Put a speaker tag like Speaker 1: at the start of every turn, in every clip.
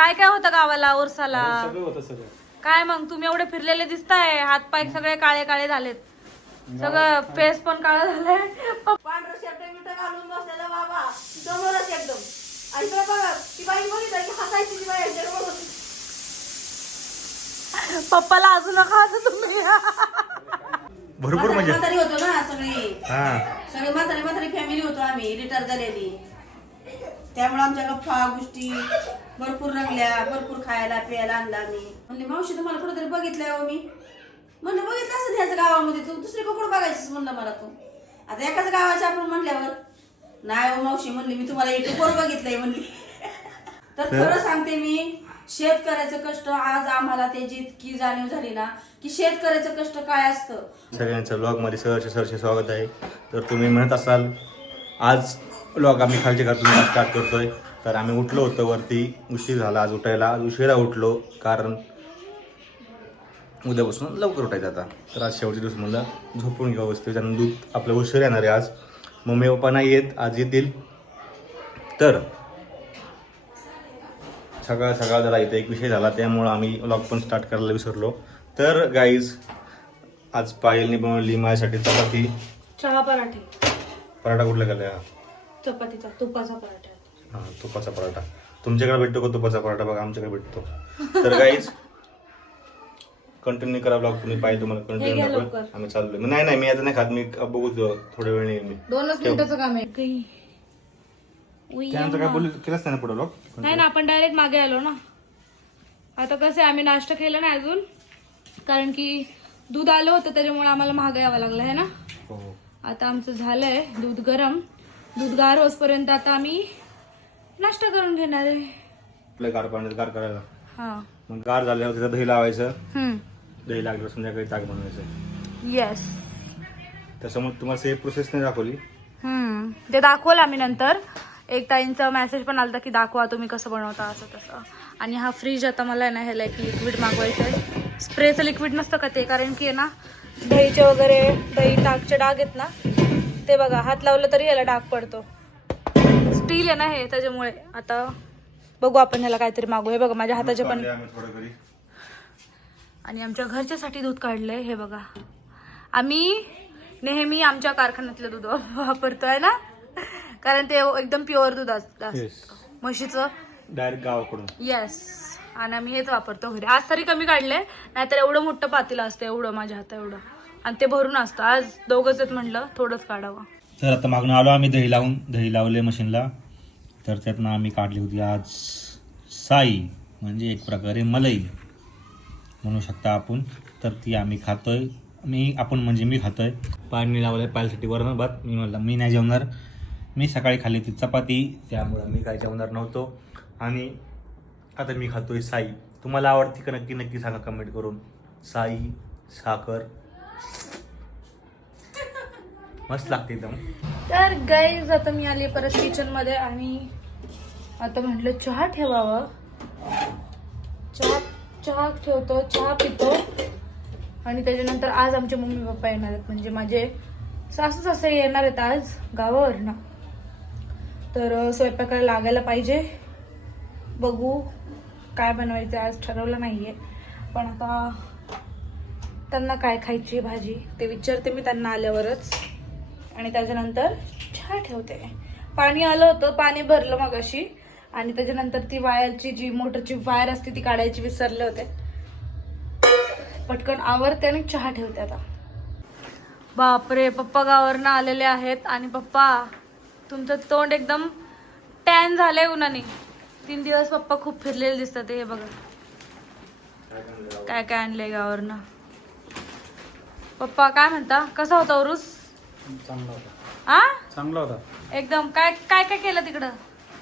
Speaker 1: काय काय होतं गावाला उरसाला
Speaker 2: सगळं होतं सगळं.
Speaker 1: काय मग तुम्ही एवढे फिरलेले दिसताय. हात पाय सगळे काळे काळे झालेत. सगळं फेस पण काळा झालाय.
Speaker 3: पांढरं शर्ट मिठं घालून बसलेला बाबा. एकदम. आणि इकडे बघा ती बाई बघितलं की हसायची ती बाई यांच्याकडे.
Speaker 1: पप्पाला अजून नका असं तुम्ही.
Speaker 4: भरपूर म्हणजे.
Speaker 3: म्हातारी होतो ना सगळी.
Speaker 4: हा.
Speaker 3: सगळी म्हातारी म्हातारी फॅमिली होतो आम्ही रिटायर झालेली त्यामुळे आमच्या गप्पा गोष्टी भरपूर रंगल्या भरपूर खायला प्यायला आणला आम्ही. म्हणले मावशी तुम्हाला कुठेतरी बघितलंय हो मी. म्हणलं बघितलं असं ह्याच गावामध्ये? तू दुसरी कुठं बघायचीस म्हणलं मला तू. आता एकाच गावाच्या आपण म्हणल्यावर नाही हो मावशी म्हणली मी तुम्हाला युट्यूबवर बघितलंय म्हणली. तर खरं सांगते मी शेतकऱ्याचं कष्ट आज आम्हाला त्याची इतकी जाणीव झाली ना की शेतकऱ्याचं कष्ट काय असतं?
Speaker 4: सगळ्यांचं ब्लॉगमध्ये सहर्ष सहर्ष स्वागत आहे. तर तुम्ही म्हणत असाल आज ब्लॉग आम्ही खालच्या घरातून स्टार्ट करतोय. तर आम्ही उठलो होतो वरती. उशीर झाला आज उठायला. आज उशिरा उठलो कारण उद्यापासून लवकर उठायचं आता. तर आज शेवटचे दिवस म्हणलं झोपून घ्यावं बसते त्यानं दूध आपलं उशीर येणार आहे आज. मम्मी पप्पा नाही येत. आज येतील. तर सकाळ सकाळ जरा इथे एक विषय झाला. त्यामुळं आम्ही व्लॉग पण स्टार्ट करायला विसरलो. तर गाईज आज पायलने बनवली माझ्यासाठी चपाती.
Speaker 1: चहा पराठे.
Speaker 4: पराठा कुठला गेला हा
Speaker 1: चपातीचा तुपाचा पराठा.
Speaker 4: हा तुपाचा पराठा. तुमच्याकडे भेटतो का तुपाचा पराठा? बघा आमच्याकडे भेटतो. तर गाईज कंटिन्यू करा ब्लॉग तुम्ही पाहिजे तुम्हाला
Speaker 1: हे घ्या
Speaker 4: कंटिन्यू
Speaker 1: लवकर.
Speaker 4: आम्ही चाललोय. नाही नाही मी आता नाही खात मी बघू थोड्या वेळ येईल मी.
Speaker 1: दोनच मिनिटाचं काम आहे.
Speaker 4: त्यानंतर काय बोलू केलंच नाही ना पुढे ब्लॉग
Speaker 1: नाही ना आपण डायरेक्ट मागे आलो ना. आता कसं आहे आम्ही नाश्ता केला नाही अजून. कारण की दूध आलं होतं त्याच्यामुळे आम्हाला महाग यावं लागलं आहे ना?
Speaker 4: हो.
Speaker 1: आता आमचं झालंय दूध गरम. दूध गार होसपर्यंत आता आम्ही नाश्ता करून घेणार आहे.
Speaker 4: आपल्या गार पाण्यात गार करायला.
Speaker 1: हा.
Speaker 4: मग गार झाल्यावर त्याचं दही लावायचं. दही लागलं संध्याकाळी ताक बनवायचं.
Speaker 1: येस
Speaker 4: त्याच्यामुळे तुम्हाला सेम प्रोसेस नाही दाखवली.
Speaker 1: हम्म. ते दाखवलं आम्ही नंतर. एक ताईंचा मेसेज पण आलता की दाखवा तुम्ही कसं बनवता असं तसं. आणि हा फ्रीज आता मला आहे ना ह्याला एक लिक्विड मागवायचं आहे. स्प्रेचं लिक्विड नसतं का ते? कारण की आहे ना दहीचे वगैरे दही टाकचे डाग आहेत ना ते बघा हात लावलं तरी ह्याला डाग पडतो. स्टील आहे ना हे त्याच्यामुळे. आता बघू आपण ह्याला काहीतरी मागू. हे बघा माझ्या हाताचे पण आणि आमच्या घरच्यासाठी दूध काढलंय हे बघा. आम्ही नेहमी आमच्या कारखान्यातलं दूध वापरतोय ना? कारण ते एकदम प्युअर दूध असतं. म्हशीचं?
Speaker 4: डायरेक्ट गावाकडून.
Speaker 1: येस आणि आम्ही हेच वापरतो घरी. आज तरी कमी काढलंय नाहीतर एवढं मोठं पातेलं असतं एवढं माझ्या हात एवढं. आणि ते भरून असतं. आज दोघंच आहेत म्हटलं थोडंच काढावं.
Speaker 4: तर आता मागून आलो आम्ही दही लावून. दही लावले मशीनला. तर त्यातनं आम्ही काढली होती आज साई म्हणजे एक प्रकारे मलई म्हणू शकता आपण. तर ती आम्ही खातोय. मी आपण म्हणजे मी खातोय. पाणी लावलं पायलसाठी वरण भात. मी म्हणलं मी नाही जेवणार. मी सकाळी खाल्ली होती चपाती. त्यामुळं मी काय जेवणार नव्हतो. आणि आता मी खातोय साई. तुम्हाला आवडती का नक्की नक्की सांगा कमेंट करून. साई साखर. मस्त लागते एकदम.
Speaker 1: तर गाईज आता मी आली परत किचनमध्ये आणि आता म्हटलं चहा ठेवावं. चहा चहा ठेवतो चहा पितो. आणि त्याच्यानंतर आज आमचे मम्मी पप्पा येणार आहेत. म्हणजे माझे सासू सासरे येणार आहेत आज गावावरनं. तर स्वयंपाकाला लागायला पाहिजे. बघू काय बनवायचं आज ठरवलं नाहीये. पण आता त्यांना काय खायची भाजी ते विचारते मी त्यांना आल्यावरच. आणि त्याच्यानंतर चहा ठेवते. पाणी आलं होतं पाणी भरलं मग अशी आणि त्याच्यानंतर ती वायरची जी मोटरची वायर असते ती काढायची विसरले होते. पटकन आवरते आणि चहा ठेवते आता. बापरे पप्पा गावावरनं आलेले आहेत. आणि पप्पा तुमचं तोंड एकदम टॅन झालंय उन्हाने. तीन दिवस पप्पा खूप फिरलेले दिसतात हे बघा. काय काय आणलंय गावावरनं. पप्पा काय म्हणता? कसा होता उरूस
Speaker 2: चांगला होता.
Speaker 1: आ?
Speaker 2: चांगला होता.
Speaker 1: एकदम. काय काय काय केलं तिकडं?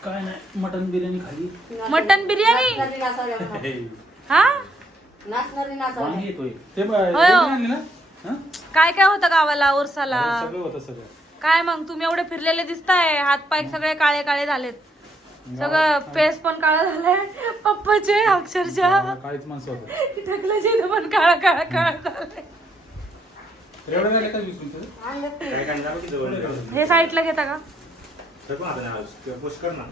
Speaker 2: काय नाही मटन बिर्याणी खाली
Speaker 1: मटन बिर्याणी?
Speaker 3: नाचणारी नाचावी आम्हाला.
Speaker 1: हा.
Speaker 3: नाचणारी नाचावी.
Speaker 2: वांगी येतोय. ते ब-
Speaker 1: होय हो.
Speaker 2: बिर्याणी आणली ना? हं?
Speaker 1: काय काय होतं गावाला उरसाला
Speaker 2: सगळं होतं सगळं.
Speaker 1: काय मग? तुम्ही एवढे फिरलेले दिसताय. हात पाय सगळे काळे काळे झालेत. सगळं फेस पण काळा झालाय. पप्पाचे अक्षरशः.
Speaker 2: गावाला काळीच माणसं होतं
Speaker 1: ढकलाचे इथं पण काळा काळा काळा झालाय.
Speaker 2: वीस मिनिटं
Speaker 4: काय की जवळ
Speaker 1: हे साईडला घेता का?
Speaker 4: पुष्कर ना.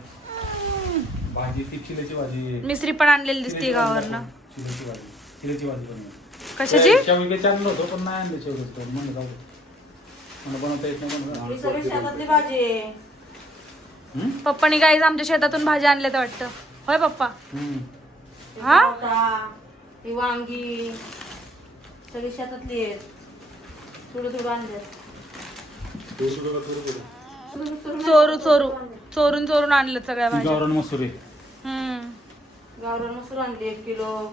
Speaker 2: भाजी ती चिलेची भाजी.
Speaker 1: मिस्त्री पण आणलेली दिसते गावावरनं.
Speaker 2: चिलेची भाजी. चिलेची भाजी बनवली
Speaker 1: कशाची?
Speaker 2: शेवगे आणलं होतं पण नाही आणलं शेवगे म्हणलं जाऊ दे. मला बनवता येत नाही म्हणून
Speaker 3: ही सगळी शेतातली भाजी आहे.
Speaker 2: हम्म?
Speaker 1: पप्पानी गाईज आमच्या शेतातून भाज्या आणल्या तर वाटतं. होय पप्पा?
Speaker 2: हम्म.
Speaker 3: ही
Speaker 1: हा?
Speaker 3: ही वांगी. सगळी शेतातली आहेत. थोडं थोडं आणले
Speaker 1: चोरू चोरू चोरून चोरून आणलं सगळ्या भाज्या.
Speaker 2: गावरान मसुरी.
Speaker 1: हम्म.
Speaker 3: गावरान मसूर आणले एक किलो.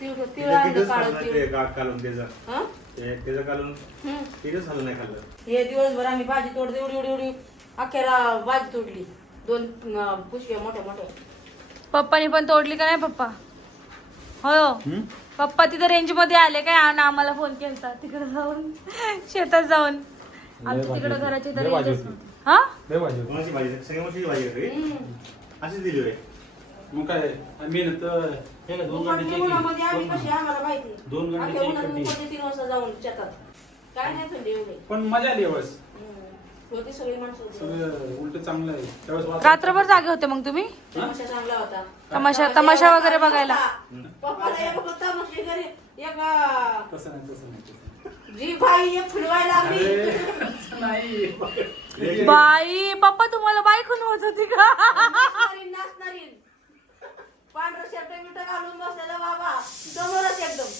Speaker 3: तिळ तिळ आणलं काळं तिळ.
Speaker 4: कालून त्याचं.
Speaker 3: हं?
Speaker 4: त्याचं कालून
Speaker 3: हं.
Speaker 4: तिथं झालं नाही खाल्लं.
Speaker 3: हे दिवसभर आम्ही भाजी तोडली एवढी एवढी एवढी अखेरा भाजी तोडली. दोन अं, मोठ्या मोठ्या.
Speaker 1: पप्पानी पण तोडली का नाही पप्पा? हो.
Speaker 2: हम्म?
Speaker 1: पप्पा तिथं रेंजमध्ये आले काय? आणि आम्हाला फोन केलता. तिकडे जाऊन शेतात जाऊन. आमच्या तिकडे. घराची
Speaker 2: भाजी
Speaker 1: रेंज
Speaker 2: होती.
Speaker 1: हा?
Speaker 2: लय भाजी होती.
Speaker 4: कोणाची भाजी सगळी मोठी भाजी होती. अशीच दिली होय.
Speaker 2: मग काय मेहनत हे का दोन
Speaker 3: उन्हामध्ये आम्ही
Speaker 2: दोन-
Speaker 3: कशी आम्हाला माहिती?
Speaker 2: दोन गांडीची
Speaker 3: अख्ख्या उन्हात
Speaker 2: कड्डी.
Speaker 3: उन्हामध्ये तीन वाजता जाऊन शेतात. काय नाही थंडी एवढी.
Speaker 2: पण मजा आली.
Speaker 3: होती सगळी माणसं होती.
Speaker 2: सगळं उलट चांगलं आहे. त्यावेळेस वातावरण-
Speaker 1: रात्रभर जागे होते मग तुम्ही?
Speaker 3: तमाशा चांगला होता.
Speaker 1: तमाशा तमाशा वगैरे बघायला.
Speaker 3: पप्पाला एक होता मग घरी एक अं,
Speaker 2: तसं नाही तसं नाही तसं नाही.
Speaker 3: जी बाई एक फुलवायला लागली.
Speaker 2: अरे, तसं नाही.
Speaker 1: बाई. पप्पा तुम्हाला बायकून होत होती का?
Speaker 3: नाचणारी नाचणारी. पांढरं शर्ट घालून बसलेला बाबा. समोरच एकदम.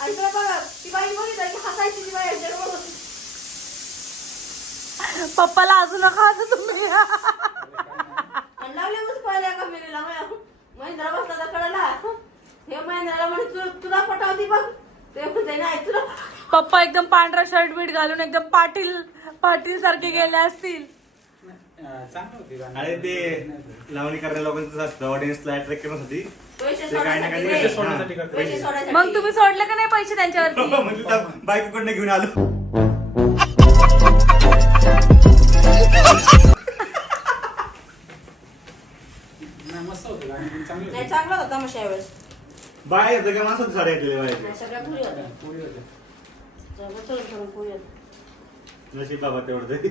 Speaker 3: आणि तुला बघा ती बाई बघितलं की हसायची ती बाई यांच्याकडे बघून.
Speaker 1: पप्पाला अजून नका असं तुम्ही
Speaker 3: पाहिल्या का मेलीला महेंद्र बसला तर कळला. हे महेंद्राला म्हणे तू तुला पटावती बघ. ते म्हणते नाही तुला
Speaker 1: पप्पा एकदम पांढरा शर्ट बीट घालून एकदम पाटील पाटील सारखे गेले असतील.
Speaker 4: अरे ते लावणी करणाऱ्या लोकांचं असतं. ऑडियन्सला अट्रॅक्ट करण्यासाठी ते ना.
Speaker 2: पैसे सोडण्यासाठी करतात.
Speaker 1: मग तुम्ही सोडलं का नाही पैसे त्यांच्यावरती?
Speaker 4: म्हणजे त्या बायकोकडनं घेऊन आलो. बाहेर सगळ्या माणसात साड्या घातलेल्या बाहेर.
Speaker 3: नाही, सगळ्या पुरी होत्या.
Speaker 2: पोळी होती.
Speaker 3: सगळं चढून चढून पुरी होत्या.
Speaker 4: नशीब बाबा तेवढं तरी.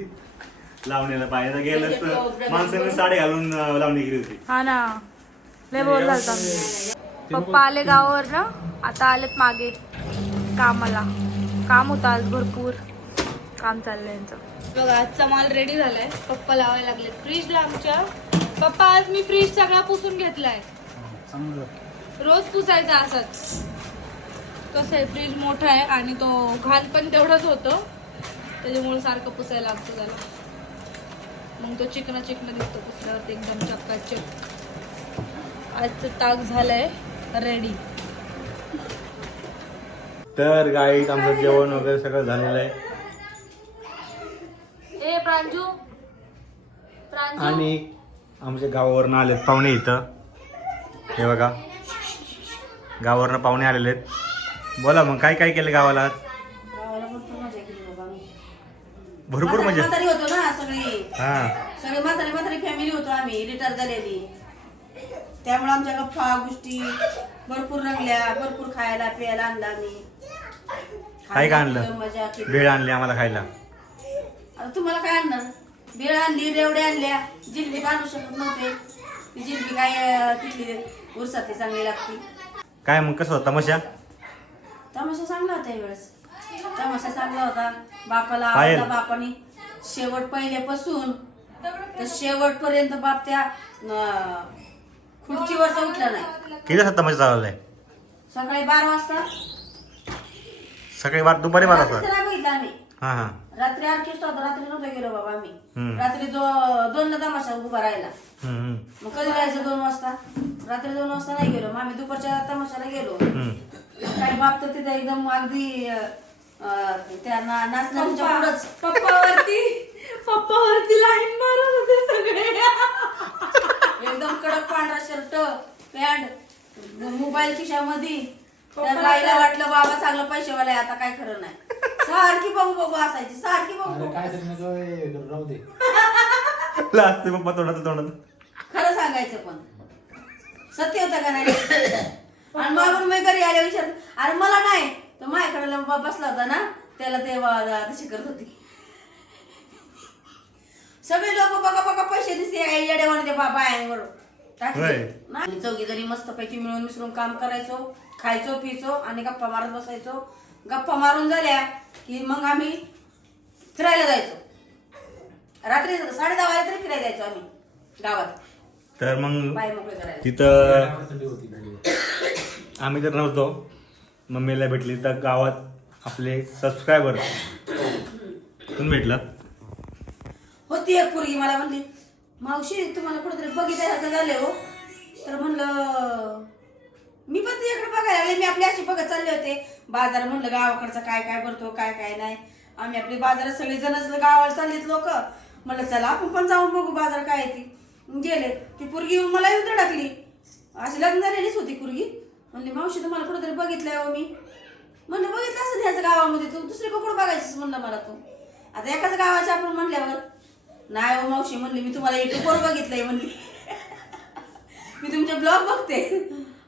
Speaker 4: लावणीला बाहेर गेलं
Speaker 3: तो
Speaker 4: तर माणसाने साडी घालून अं, लावणी केली होती.
Speaker 1: हा ना. लय बोल झालता. पप्पा आले गावावर ना आता आलेत मागे. कामाला. काम होतं आज भरपूर. काम चाललंय यांचं. बघा आजचा माल रेडी झालाय. पप्पा लावायला लागले फ्रीजला आमच्या पप्पा आज मी फ्रीज सगळा पुसून घेतलाय.
Speaker 2: चांगलं.
Speaker 1: रोज पुसायचा असाच. कसं आहे फ्रीज मोठा आहे आणि तो घाण पण तेवढंच होतं. त्याच्यामुळे सारखं पुसायला लागतं त्याला. मग तो चिकना चिकना दिसतो पुसल्यावरती एकदम चक्काचक आजचं ताक झालंय रेडी
Speaker 4: तर गाईत आमचं जेवण वगैरे सगळं झालेलं आहे.
Speaker 1: ए प्रांजू. प्रांजू.
Speaker 4: आणि आमच्या गावावरनं आलेत पाहुणे इथं. हे बघा. गावावरनं पाहुणे आलेले आहेत. बोला मग काय काय केलं गावाला? आज?
Speaker 3: गावाला भरपूर मजा केली बाबा आम्ही.
Speaker 4: भरपूर
Speaker 3: म्हातारी होतो ना सगळी.
Speaker 4: हा.
Speaker 3: सगळी म्हातारी म्हातारी फॅमिली होतो आम्ही रिटायर झालेली. त्यामुळे आमच्या गप्पा गोष्टी भरपूर रंगल्या भरपूर खायला प्यायला आणला आम्ही.
Speaker 4: काय काय आणलं?
Speaker 3: मजा केली.
Speaker 4: भेळ आणली आम्हाला खायला.
Speaker 3: आता तुम्हाला काय आणणार? भेळ आणली रेवड्या आणल्या. जिलबी आणू शकत नव्हते. ती जिलबी काय अं, तिथली उरसातली चांगली लागती.
Speaker 4: काय मग कसं होता मशा
Speaker 3: तमाशा चांगला होता यावेळेस. तमाशा चांगला होता. बापाला
Speaker 4: पायल.
Speaker 3: आवडला बापाने. शेवट पहिल्यापासून तर शेवटपर्यंत बाप त्या अं, खुर्चीवरचा उठला नाही.
Speaker 4: किती वाजता मजा चालवलाय?
Speaker 3: सकाळी बारा वाजता.
Speaker 4: सकाळी बार दुपारी बारा
Speaker 3: रात्रीचं
Speaker 4: वाजता
Speaker 3: नाही बघितलं आम्ही.
Speaker 4: हा हा.
Speaker 3: रात्री ऑर्केस्ट्रा होता रात्री नव्हतं गेलो बाबा आम्ही.
Speaker 4: हम्म.
Speaker 3: रात्री दो दोनला तमाशा उभा राहिला.
Speaker 4: हम्म, हम्म,
Speaker 3: मग कधी जायचं दोन वाजता? रात्री दोन वाजता नाही गेलो. मग आम्ही दुपारच्या तमाशाला गेलो. काही बाप तर तिथे एकदम अगदी अं, अं, त्या ना- नाचण्याच्या पुढंच.
Speaker 1: पप्पावरती पप्पावरती लाईन मारत होते सगळे.
Speaker 3: एकदम कडक पांढरा शर्ट पॅन्ट मोबाईल खिशामध्ये. त्या बाईला वाटलं बाबा चांगलं पैसेवाला आहे आता काय खरं नाही. सारखी बघू बघू असायची सारखी बघू
Speaker 2: अरे
Speaker 3: बघू
Speaker 2: काय तरी नको हे राहू दे.
Speaker 4: पप्पा
Speaker 3: खरं सांगायचं पण. सत्य होतं का नाही? आणि मागून मी घरी आले विचार अरे मला नाही. तर माझ्याकडे बसला होता ना त्याला ते तशी करत होती. सगळे लोक बघा बघा पैसे दिसते येड्यावर ते बाबा आहे चौघी जणी मस्त पैकी मिळून मिसळून काम करायचो खायचो पियचो आणि गप्पा मारत बसायचो. गप्पा मारून झाल्या की मग आम्ही फिरायला जायचो. रात्री साडे दहा वाजता तरी फिरायला जायचो आम्ही गावात.
Speaker 4: तर मग
Speaker 3: पाय मोकळे करायला.
Speaker 4: तिथं. आम्ही तर नव्हतो. मम्मीला भेटली तर गावात आपले सबस्क्रायबर तुम्ही भेटला?
Speaker 3: होती एक पोरगी मला म्हणली मावशी तुम्हाला कुठेतरी बघितल्यासारखं झाले हो. तर म्हणलं मी पण तिच्याकडे बघायला लागले. मी आपली अशी बघत चालले होते. बाजार म्हणलं गावाकडचं काय काय भरतो काय काय नाही. आम्ही आपली बाजारात सगळे जणच गावाला चाललेत लोक. म्हणलं चला आपण पण जाऊन बघू बाजार काय आहे ती. गेले. ती पोरगी मला येऊन टाकली अशी लग्न झालेलीच होती पोरगी. म्हणली मावशी तुम्हाला कुठेतरी बघितलंय हो मी. म्हणलं बघितलं असं ह्याच गावामध्ये तू. दुसरी कुठं बघायचीस म्हणलं मला तू? आता एकाच गावाच्या आपण म्हणल्यावर. नाही हो मावशी म्हणली मी तुम्हाला युट्यूबवर बघितलंय म्हणली. मी तुमचे ब्लॉग बघते.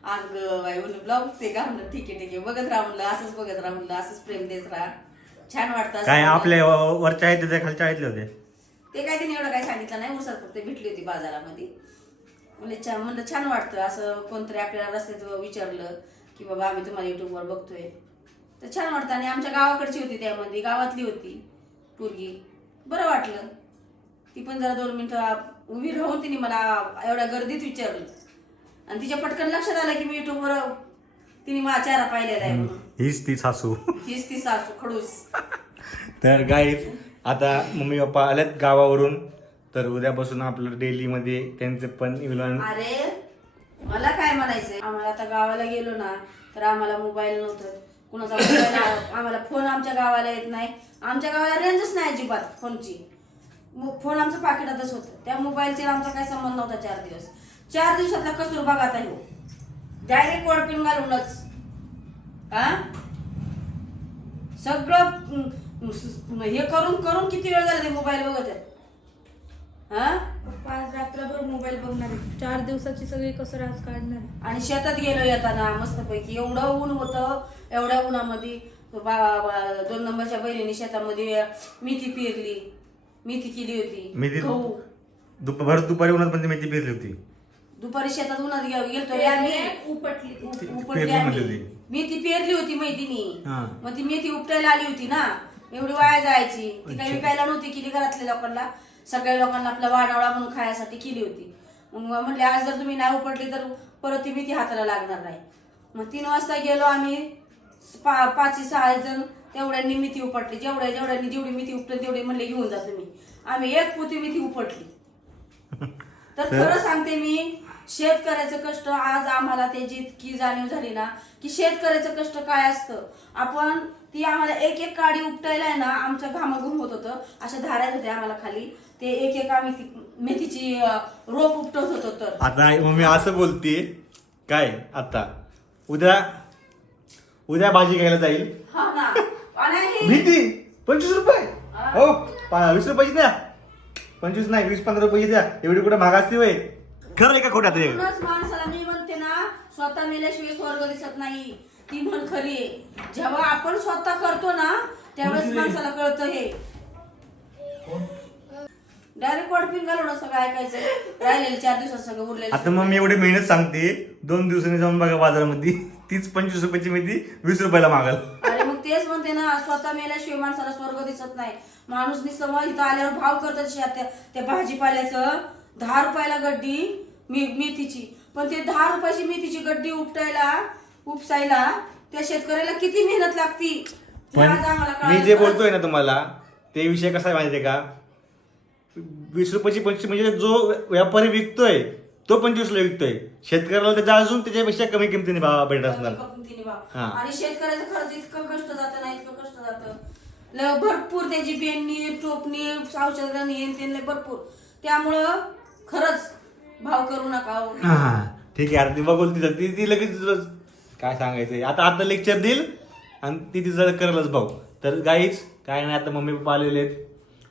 Speaker 3: अगं बाई म्हणलं ब्लॉग बघते का? म्हणलं ठीक आहे ठीक आहे बघत राहा म्हणलं असंच बघत राहा म्हणलं असंच प्रेम देत राहा. छान वाटतं
Speaker 4: काय. आपल्या वरच्या आहेत खालच्या आहेत होते?
Speaker 3: ते काय त्यांनी एवढं काय सांगितलं नाही उसात फक्त भेटली होती बाजारामध्ये. म्हणजे छान म्हणलं छान वाटतं असं कोणतरी आपल्याला रस्त्यात विचारलं की बाबा आम्ही तुम्हाला युट्यूबवर बघतोय. तर छान वाटतं आणि आमच्या गावाकडची होती त्यामध्ये गावातली होती पोरगी. बरं वाटलं. ती पण जरा दोन मिनिटं उभी राहून तिने मला एवढ्या गर्दीत विचारलं. आणि तिच्या पटकन लक्षात आलं की मी युट्यूबवर तिने माझा चेहरा पाहिलेला आहे म्हणून.
Speaker 4: हीच ती सासू.
Speaker 3: हीच ती सासू खडूस.
Speaker 4: तर गाईच आता मम्मी पप्पा आल्यात गावावरून तर उद्यापासून आपलं डेली मध्ये त्यांचे पण इव्हन
Speaker 3: अरे मला काय म्हणायचंय? आम्हाला आता गावाला गेलो ना तर आम्हाला मोबाईल नव्हतं. कुणाचा मोबाईल आम्हाला फोन आमच्या गावाला येत नाही. आमच्या गावाला रेंजच नाही अजिबात फोनची फोन आमचं पाकिटातच होतं. त्या मोबाईलचे आमचा काय संबंध नव्हता चार दिवस. चार दिवसातला कसूर बघा आता येऊ डायरेक्ट वडपिन घालूनच. हा सगळं हे करून करून किती वेळ झाला ते मोबाईल बघत आहेत हा?
Speaker 1: आज रात्रभर मोबाईल बघणार आहे. चार दिवसाची सगळी कसर आज काढणार.
Speaker 3: आणि शेतात गेलो येताना मस्तपैकी. एवढं ऊन होतं एवढ्या उन्हामध्ये. दोन नंबरच्या बहिणीने शेतामध्ये मेथी पेरली. मेथी केली होती.
Speaker 4: मेथी-
Speaker 3: गहू.
Speaker 4: दुपार भर दुपारी उन्हात पण मेथी पेरली होती.
Speaker 3: दुपारी शेतात उन्हात गेलतो आम्ही.
Speaker 1: उपटली
Speaker 3: उपटली
Speaker 4: पेरली
Speaker 3: आम्ही. मेथी पेरली होती मैत्रिणी.
Speaker 4: हा.
Speaker 3: मग ती मेथी उपटायला आली होती ना. एवढी वाया जायची. ती काही विकायला नव्हती केली घरातल्या लोकांना. सगळ्या लोकांना आपला वाणावळा म्हणून खायसाठी केली होती. मग म्हणले आज जर तुम्ही नाही उपटली तर परत ती मेथी हाताला लागणार नाही. मग तीन वाजता गेलो आम्ही. पा पाचशे सहा जण तेवढ्यांनी मेथी उपटली. जेवढ्या जेवढ्यांनी जेवढी मेथी उपटली तेवढी म्हणले घेऊन जा तुम्ही. आम्ही एक पोती मेथी उपटली. तर खरं सांगते मी शेतकऱ्याचं कष्ट आज आम्हाला त्याची इतकी जाणीव झाली ना की शेतकऱ्याचं कष्ट काय असतं? आपण ती आम्हाला एक एक काडी उपटायला आहे ना आमचं घामाघूम होत होतं. अशा धारायत होत्या आम्हाला खाली. ते एक एक आम्ही ती मेथीची अं, रोप उपटत होतो तर.
Speaker 4: आता मम्मी असं बोलते काय आता? उद्या उद्या भाजी घ्यायला जाईल.
Speaker 3: हा ना. आणि
Speaker 4: भीती. पंचवीस रुपये. हो. पा- वीस रुपयाची द्या. पंचवीस नाही वीस पंधरा रुपयाची द्या. एवढी कुठे महाग असते वय खरं आहे का खोट्यात हे?
Speaker 3: म्हणूनच माणसाला मी म्हणते ना स्वतः मेल्याशिवाय स्वर्ग दिसत नाही. ती म्हण खरी आहे. जेव्हा आपण स्वतः करतो ना त्यावेळेस माणसाला कळतं हे. डायरेक्ट वडपिन घालून सगळं ऐकायचं? राहिलेले चार दिवसात सगळं उरलेलं.
Speaker 4: आता मग मी एवढी मेहनत सांगते दोन दिवसांनी जाऊन बघा बाजारामध्ये. तीच पंचवीस रुपयाची मेथी वीस रुपयाला मागल.
Speaker 3: अरे मग तेच म्हणते ना स्वतः मेल्याशिवाय माणसाला स्वर्ग दिसत नाही. माणूस निसतं मग इथं आल्यावर भाव करतात शेत त्या भाजीपाल्याचं. दहा रुपयाला गड्डी मी मेथीची. पण ते दहा रुपयाची मेथीची गड्डी उपटायला उपसायला त्या शेतकऱ्याला किती मेहनत लागती? हे
Speaker 4: पण
Speaker 3: आज आम्हाला
Speaker 4: मी
Speaker 3: कळालं.
Speaker 4: जे बोलतोय ना तुम्हाला ते विषय कसा आहे माहितीये का? वीस रुपयाची पंचवीस म्हणजे जो व्यापारी विकतोय तो पंचवीसला विकतोय. शेतकऱ्याला त्याचा अजून त्याच्यापेक्षा कमी किमतीने भाव भेटत असणार.
Speaker 3: कमतीने.
Speaker 4: हा.
Speaker 3: आणि शेतकऱ्याचं खर्च इतकं कष्ट जातं ना इतकं कष्ट जातं. भरपूर त्याची पेरणी टोपणी औषधं येईन ते लय भरपूर. त्यामुळं खरंच भाव करू नका हो.
Speaker 4: हा, ठीक आहे आता ती बघून तिथं ती ती लगेच तुझं काय सांगायचंय? आता आता लेक्चर देईल आणि ती तिचं करेलच भाऊ. तर गाईच काय नाही आता मम्मी पप्पा आलेले आहेत.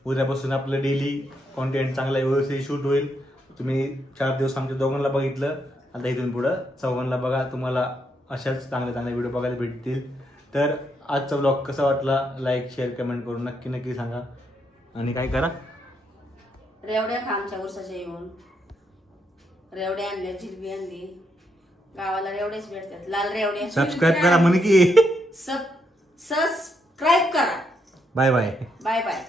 Speaker 4: उद्यापासून आपलं डेली कॉन्टेंट चांगला व्यवस्थित शूट होईल. तुम्ही चार दिवस आमच्या दोघांना बघितलं. आता इथून पुढं चौघांना बघा. तुम्हाला अशाच चांगले चांगले व्हिडिओ बघायला भेटतील. तर आजचा ब्लॉग कसा वाटला? लाईक शेअर कमेंट करून नक्की नक्की सांगा. आणि काय करा?
Speaker 3: रेवड्या खा आमच्या उरसाच्या येऊन. रेवडे आणले जिलबी आणली. गावाला रेवडेच भेटतात लाल रेवडे
Speaker 4: सबस्क्राईब करा म्हणे की.
Speaker 3: सब सबस्क्राईब करा.
Speaker 4: Bye bye
Speaker 3: bye bye